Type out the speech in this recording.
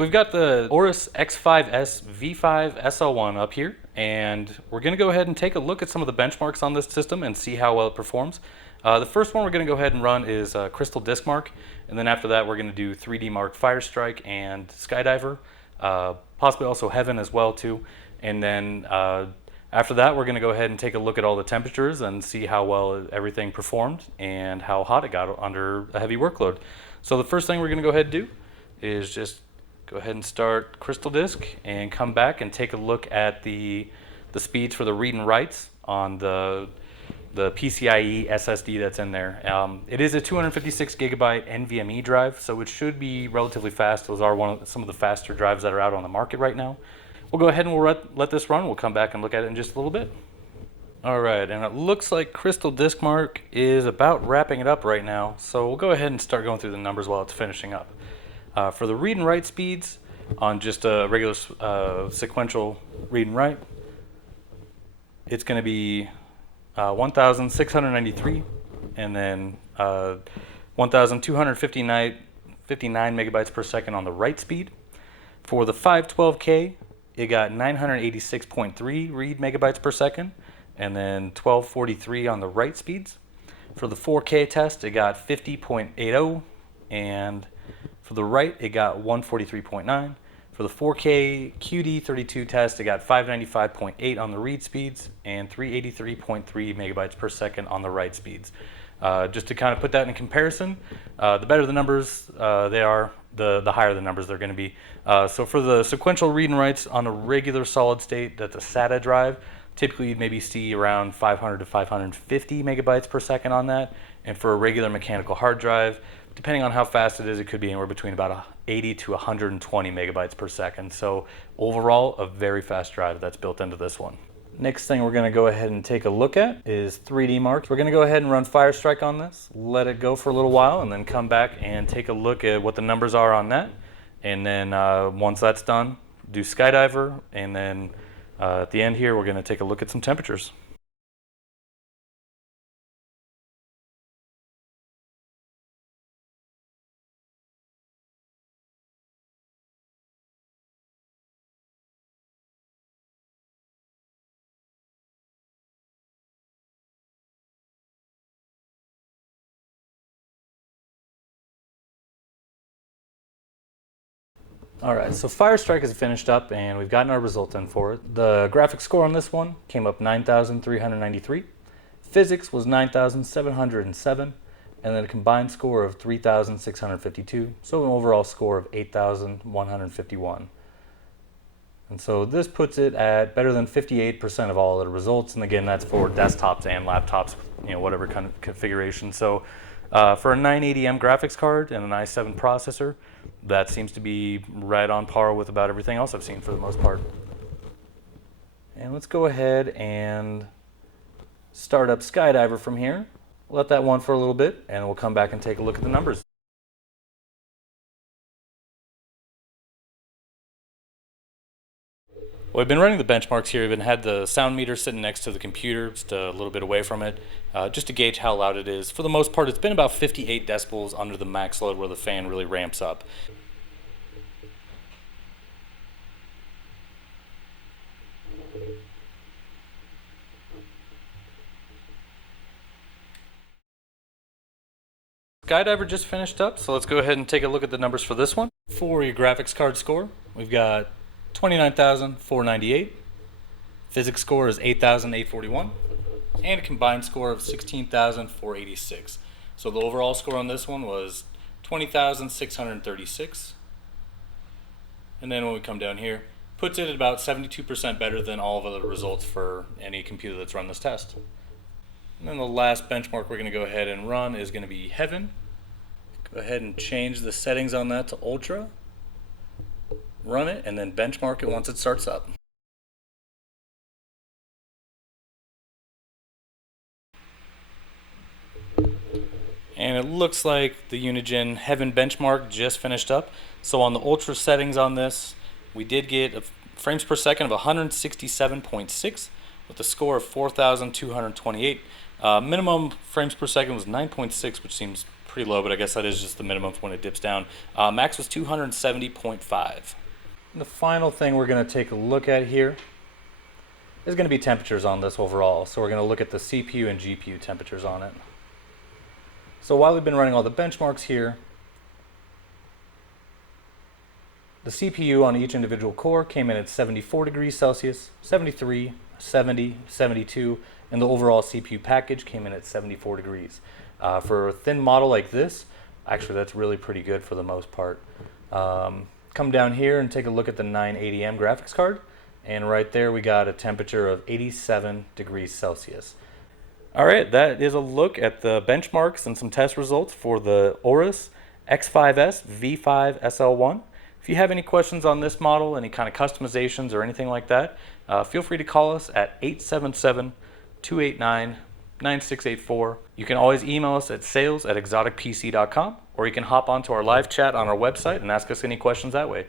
So we've got the AORUS X5Sv5-SL1 up here, and we're going to go ahead and take a look at some of the benchmarks on this system and see how well it performs. The first one we're going to go ahead and run is Crystal Disk Mark, and then after that we're going to do 3D Mark Firestrike and Skydiver, possibly also Heaven as well too. And then after that we're going to go ahead and take a look at all the temperatures and see how well everything performed and how hot it got under a heavy workload. So the first thing we're going to go ahead and do is just go ahead and start Crystal Disk and come back and take a look at the speeds for the read and writes on the PCIe SSD that's in there. It is a 256 gigabyte NVMe drive, so it should be relatively fast. Those are some of the faster drives that are out on the market right now. We'll go ahead and we'll let this run. We'll come back and look at it in just a little bit. All right, and it looks like Crystal Disk Mark is about wrapping it up right now, so we'll go ahead and start going through the numbers while it's finishing up. For the read and write speeds on just a regular sequential read and write, it's going to be 1,693 and then 1,259 megabytes per second on the write speed. For the 512K, it got 986.3 read megabytes per second and then 1243 on the write speeds. For the 4K test, it got 50.80 and for the write, it got 143.9. For the 4K QD32 test, it got 595.8 on the read speeds and 383.3 megabytes per second on the write speeds. Just to kind of put that in comparison, the better the numbers they are, the higher the numbers they're going to be. So for the sequential read and writes on a regular solid state, that's a SATA drive, typically you'd maybe see around 500 to 550 megabytes per second on that. And for a regular mechanical hard drive, depending on how fast it is, it could be anywhere between about 80 to 120 megabytes per second. So overall, a very fast drive that's built into this one. Next thing we're going to go ahead and take a look at is 3D Mark. We're going to go ahead and run Firestrike on this, let it go for a little while, and then come back and take a look at what the numbers are on that. And then once that's done, do Skydiver, and then at the end here, we're going to take a look at some temperatures. Alright, so Firestrike is finished up and we've gotten our results in for it. The graphics score on this one came up 9,393. Physics was 9,707, and then a combined score of 3,652, so an overall score of 8,151. And so this puts it at better than 58% of all of the results, and again that's for desktops and laptops, whatever kind of configuration. So for a 980M graphics card and an i7 processor, that seems to be right on par with about everything else I've seen for the most part. And let's go ahead and start up Skydiver from here. Let that run for a little bit and we'll come back and take a look at the numbers. Well, I've been running the benchmarks here. I've had the sound meter sitting next to the computer, just a little bit away from it, just to gauge how loud it is. For the most part, it's been about 58 decibels under the max load where the fan really ramps up. Skydiver just finished up, so let's go ahead and take a look at the numbers for this one. For your graphics card score, we've got 29,498. Physics score is 8,841, and a combined score of 16,486. So the overall score on this one was 20,636. And then when we come down here, puts it at about 72% better than all of the results for any computer that's run this test. And then the last benchmark we're going to go ahead and run is going to be Heaven. Go ahead and change the settings on that to Ultra. Run it and then benchmark it once it starts up. And it looks like the Unigen Heaven benchmark just finished up. So on the Ultra settings on this, we did get a frames per second of 167.6 with a score of 4,228. Minimum frames per second was 9.6, which seems pretty low, but I guess that is just the minimum when it dips down. Max was 270.5. The final thing we're going to take a look at here is going to be temperatures on this overall. So we're going to look at the CPU and GPU temperatures on it. So while we've been running all the benchmarks here, the CPU on each individual core came in at 74 degrees Celsius, 73, 70, 72, and the overall CPU package came in at 74 degrees. For a thin model like this, actually that's really pretty good for the most part. Come down here and take a look at the 980M graphics card, and right there we got a temperature of 87 degrees Celsius. Alright, that is a look at the benchmarks and some test results for the AORUS X5Sv5-SL1. If you have any questions on this model, any kind of customizations or anything like that, feel free to call us at 877-289-9684. You can always email us at sales@exoticpc.com, or you can hop onto our live chat on our website and ask us any questions that way.